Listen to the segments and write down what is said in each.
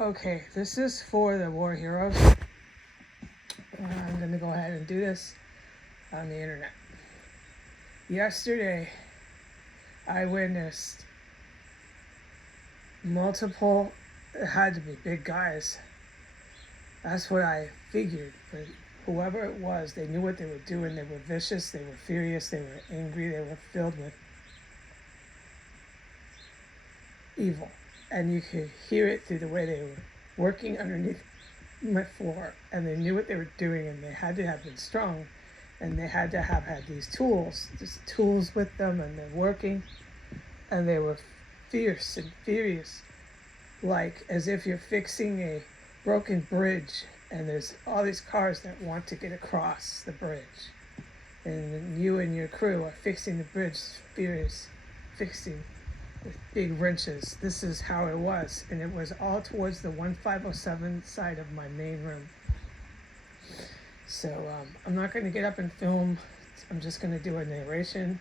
Okay, this is for the war heroes. I'm going to go ahead and do this on the internet. Yesterday, I witnessed multiple, it had to be big guys. That's what I figured. But whoever it was, they knew what they were doing. They were vicious, they were furious, they were angry, they were filled with evil. And you could hear it through the way they were working underneath my floor, and they knew what they were doing, and they had to have been strong, and they had to have had these tools with them, and they're working, and they were fierce and furious, like as if you're fixing a broken bridge, and there's all these cars that want to get across the bridge, and you and your crew are fixing the bridge, furious, fixing with big wrenches. This is how it was, and it was all towards the 1507 side of my main room. So I'm not going to get up and film. I'm just going to do a narration,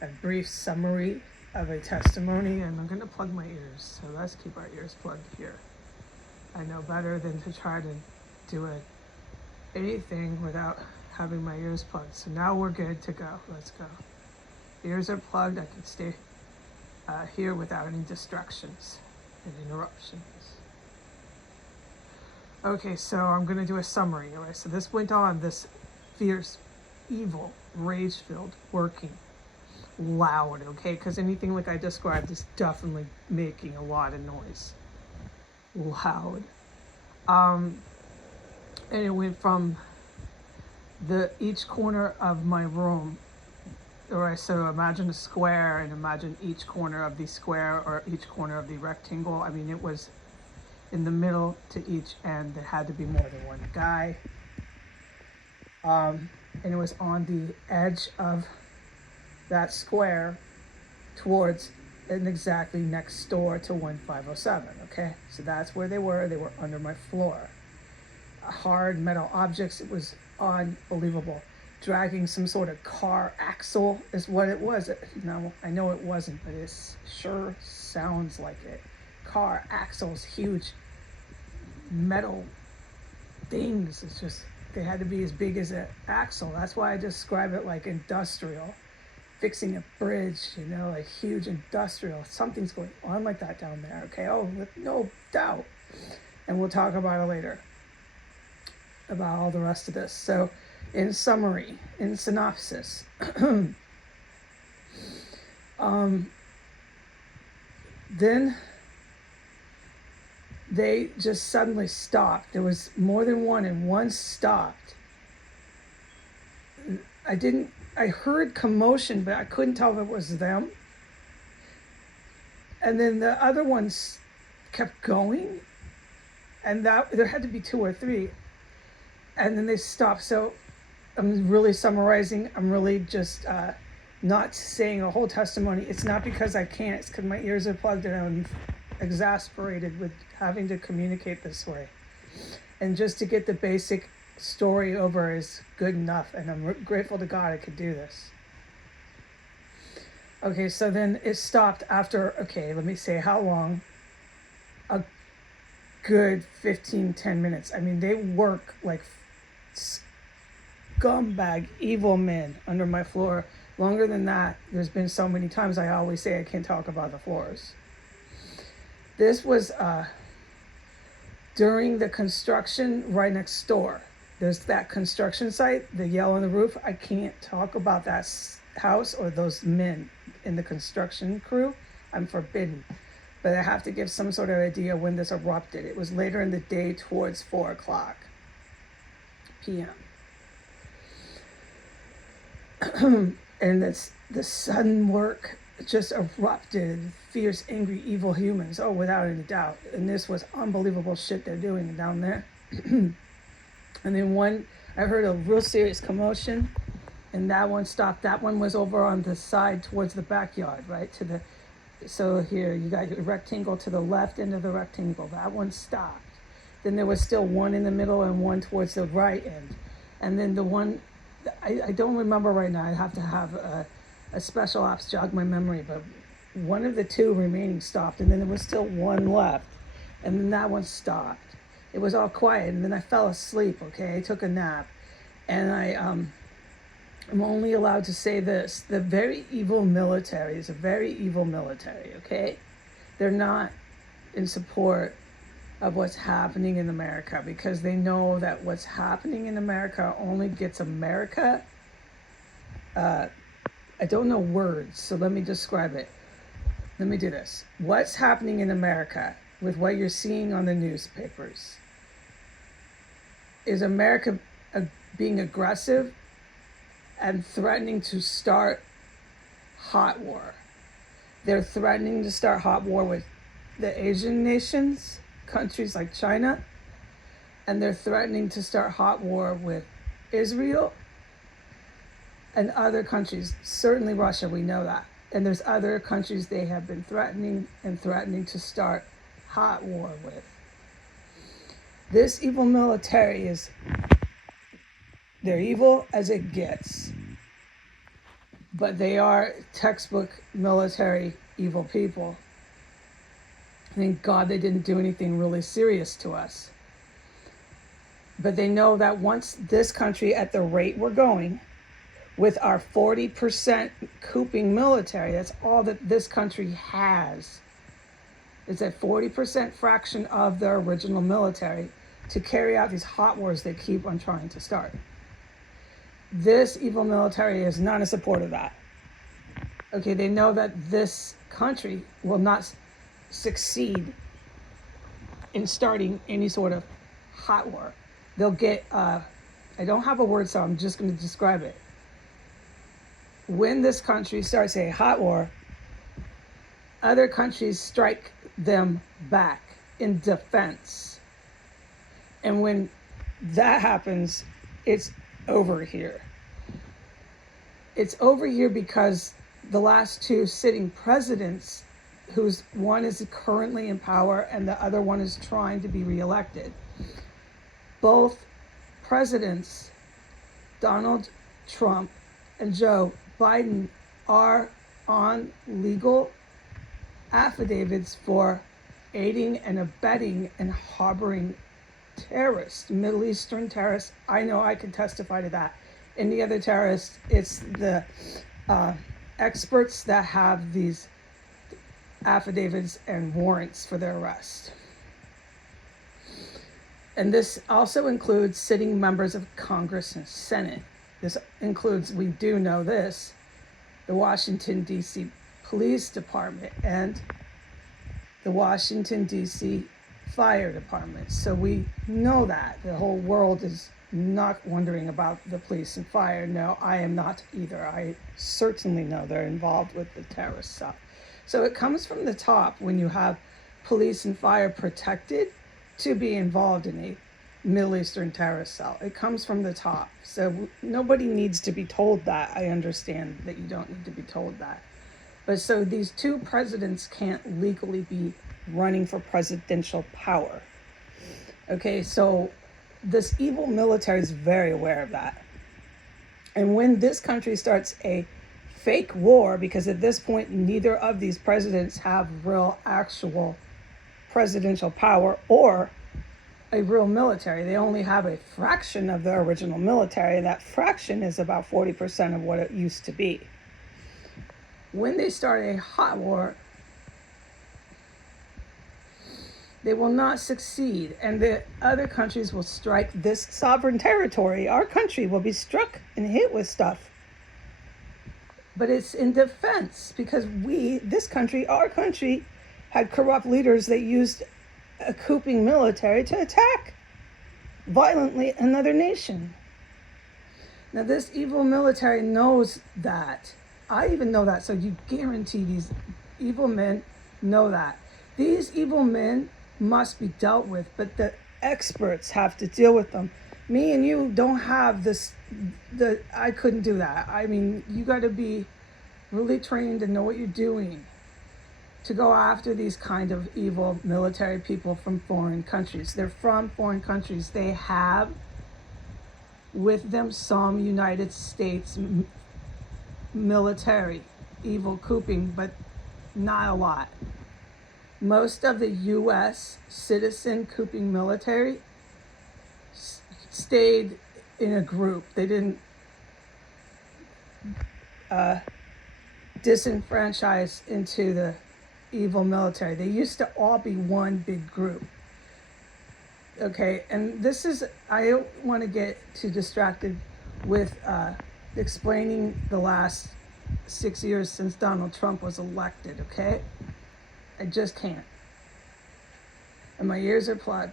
a brief summary of a testimony, and I'm going to plug my ears. So let's keep our ears plugged here. I know better than to try to do anything without having my ears plugged. So now we're good to go. Let's go. Ears are plugged. I can stay here without any distractions and interruptions. Okay, so I'm going to do a summary. All right, so this went on, this fierce, evil, rage-filled, working, loud, okay? Because anything like I described is definitely making a lot of noise. Loud. And it went from each corner of my room. All right, so imagine a square, and imagine each corner of the square or each corner of the rectangle. I mean, it was in the middle to each end. There had to be more than one guy. And it was on the edge of that square towards and exactly next door to 1507, okay? So that's where they were. They were under my floor. Hard metal objects. It was unbelievable. Dragging some sort of car axle is what it was. Now, I know it wasn't, but it sure sounds like it. Car axles, huge metal things. It's just, they had to be as big as an axle. That's why I describe it like industrial. Fixing a bridge, you know, like huge industrial. Something's going on like that down there, okay? Oh, with no doubt. And we'll talk about it later, about all the rest of this. So, in summary, in synopsis, then they just suddenly stopped. There was more than one, and one stopped. I heard commotion, but I couldn't tell if it was them. And then the other ones kept going, and there had to be two or three, and then they stopped. So I'm really summarizing. I'm really just not saying a whole testimony. It's not because I can't. It's because my ears are plugged and I'm exasperated with having to communicate this way. And just to get the basic story over is good enough. And I'm grateful to God I could do this. Okay, so then it stopped after, okay, let me say how long. A good 10 minutes. I mean, they work like scumbag, evil men under my floor. Longer than that, there's been so many times I always say I can't talk about the floors. This was during the construction right next door. There's that construction site, the yell on the roof. I can't talk about that house or those men in the construction crew. I'm forbidden. But I have to give some sort of idea when this erupted. It was later in the day towards 4 o'clock p.m. And the sudden work just erupted. Fierce, angry, evil humans. Oh, without any doubt. And this was unbelievable shit they're doing down there. And then I heard a real serious commotion, and that one stopped. That one was over on the side towards the backyard, right? So here, you got your rectangle to the left end of the rectangle. That one stopped. Then there was still one in the middle and one towards the right end. And then the one, I don't remember right now. I have to have a special ops jog my memory, but one of the two remaining stopped, and then there was still one left. And then that one stopped. It was all quiet, and then I fell asleep. Okay, I took a nap, and I'm only allowed to say this: the very evil military is a very evil military. Okay, they're not in support of what's happening in America, because they know that what's happening in America only gets America. I don't know words, so let me describe it. Let me do this. What's happening in America with what you're seeing on the newspapers is America being aggressive and threatening to start hot war. They're threatening to start hot war with the Asian nations, countries like China, and they're threatening to start hot war with Israel and other countries. Certainly Russia, we know that. And there's other countries they have been threatening to start hot war with. This evil military they're evil as it gets. But they are textbook military evil people. Thank God they didn't do anything really serious to us. But they know that once this country, at the rate we're going, with our 40% cooping military, that's all that this country has. It's a 40% fraction of the original military to carry out these hot wars they keep on trying to start. This evil military is not in support of that. Okay, they know that this country will not succeed in starting any sort of hot war. They'll get, I don't have a word, so I'm just going to describe it. When this country starts a hot war, other countries strike them back in defense. And when that happens, it's over here. It's over here because the last two sitting presidents, whose one is currently in power and the other one is trying to be reelected, both presidents, Donald Trump and Joe Biden, are on legal affidavits for aiding and abetting and harboring terrorists, Middle Eastern terrorists. I know I can testify to that. Any other terrorists, it's the experts that have these affidavits and warrants for their arrest. And this also includes sitting members of Congress and Senate. This includes, we do know this, the Washington, D.C. Police Department and the Washington, D.C. Fire Department. So we know that. The whole world is not wondering about the police and fire. No, I am not either. I certainly know they're involved with the terrorist stuff. So it comes from the top when you have police and fire protected to be involved in a Middle Eastern terrorist cell. It comes from the top. So nobody needs to be told that. I understand that you don't need to be told that. But so these two presidents can't legally be running for presidential power. Okay, so this evil military is very aware of that. And when this country starts a fake war, because at this point neither of these presidents have real actual presidential power or a real military. They only have a fraction of the original military. That fraction is about 40% of what it used to be. When they start a hot war, they will not succeed, and the other countries will strike this sovereign territory. Our country will be struck and hit with stuff. But it's in defense, because this country, our country, had corrupt leaders that used a cooping military to attack violently another nation. Now this evil military knows that. I even know that, so you guarantee these evil men know that. These evil men must be dealt with, but the experts have to deal with them. Me and you don't have this, I couldn't do that. I mean, you got to be really trained and know what you're doing to go after these kind of evil military people from foreign countries. They're from foreign countries. They have with them some United States military evil cooping, but not a lot. most of the U.S. citizen cooping military stayed in a group. They didn't disenfranchise into the evil military. They used to all be one big group. Okay, and this is, I don't want to get too distracted with explaining the last 6 years since Donald Trump was elected, okay? I just can't. And my ears are plugged.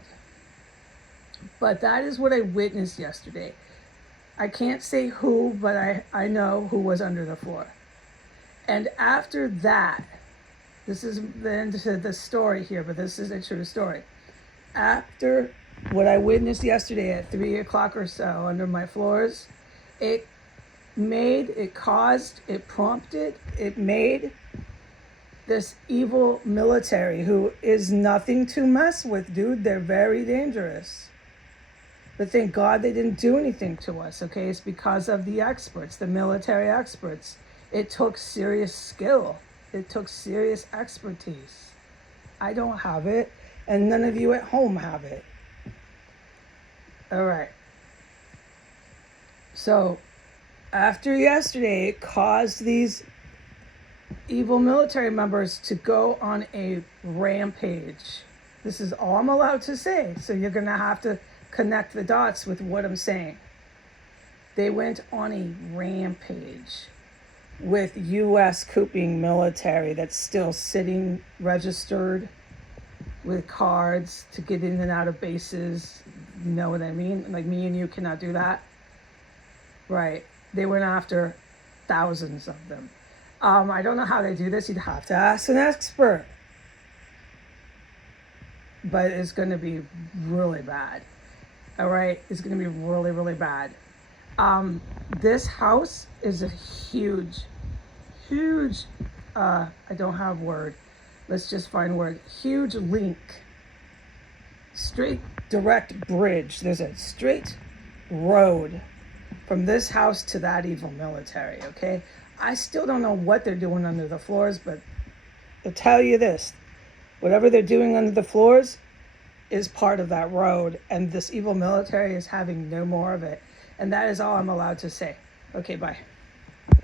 But that is what I witnessed yesterday. I can't say who, but I know who was under the floor. And after that, this is the end of the story here, but this is a true story. After what I witnessed yesterday at 3 o'clock or so under my floors, it prompted this evil military, who is nothing to mess with, dude. They're very dangerous. But thank God they didn't do anything to us, okay? It's because of the experts, the military experts. It took serious skill. It took serious expertise. I don't have it, and none of you at home have it. All right. So after yesterday, it caused these evil military members to go on a rampage. This is all I'm allowed to say, so you're going to have to connect the dots with what I'm saying. They went on a rampage with U.S. cooping military that's still sitting registered with cards to get in and out of bases. You know what I mean? Like, me and you cannot do that. Right. They went after thousands of them. I don't know how they do this. You'd have to ask an expert. But it's going to be really bad. All right? It's going to be really, really bad. This house is a huge, I don't have word. Let's just find word. Huge link. Straight, direct bridge. There's a straight road from this house to that evil military, okay? I still don't know what they're doing under the floors, but I'll tell you this. Whatever they're doing under the floors is part of that road, and this evil military is having no more of it. And that is all I'm allowed to say. Okay, bye.